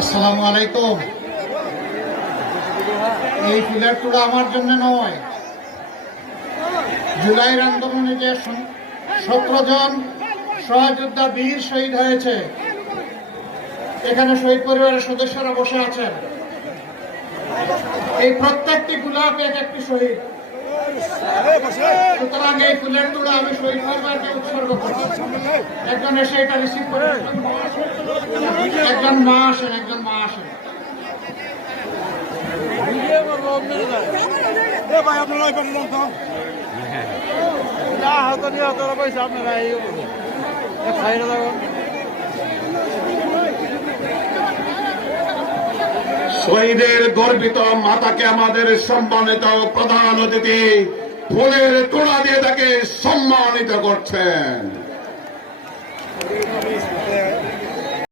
আসসালামু আলাইকুম। এই ফুলের তোড়া আমার জন্য নয়, জুলাইয়ের আন্দোলনে যে 17 জন সহযোদ্ধা বীর শহীদ হয়েছে, এখানে শহীদ পরিবারের সদস্যরা বসে আছেন। এই প্রত্যেকটি গোলাপ এক একটি শহীদ। সুতরাং এই ফুলের তোড়া আমি শহীদ পরিবারকে উৎসর্গ করি। একজন এসে এটা রিসিভ করে, একজন মা আসেন। ভাই আপনারা হাতে নিয়ে তোরা পয়সা আপনারা শহীদের গর্বিত মাতাকে আমাদের সম্মানিত প্রধান অতিথি ফুলের তোড়া দিয়ে তাকে সম্মানিত করছেন।